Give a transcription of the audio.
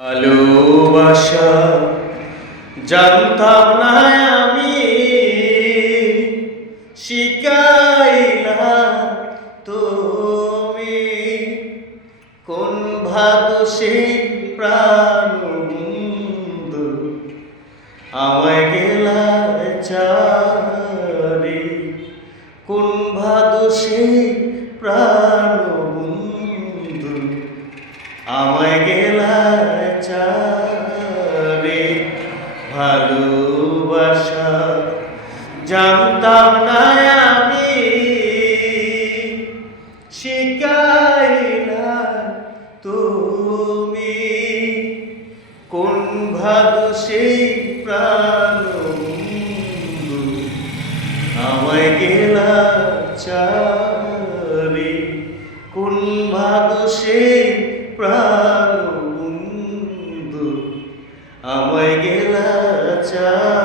ভালোবাসা জানতাম না আমি, শিখাইলা তুমি কোন ভাদু সেই প্রাণ বন্ধু আমায় গেলা চারি, কোন ভাদু সেই প্রাণ বন্ধু আমায় গেলা চারে। ভালোবাসা জানতাম না আমি, শিখাইলা তুমি কোন ভালো সেই প্রাণ বন্ধু আমায় গেলা চারে, কোন ভালো সেই প্রাণ বন্ধু আমায় গেলা চারে।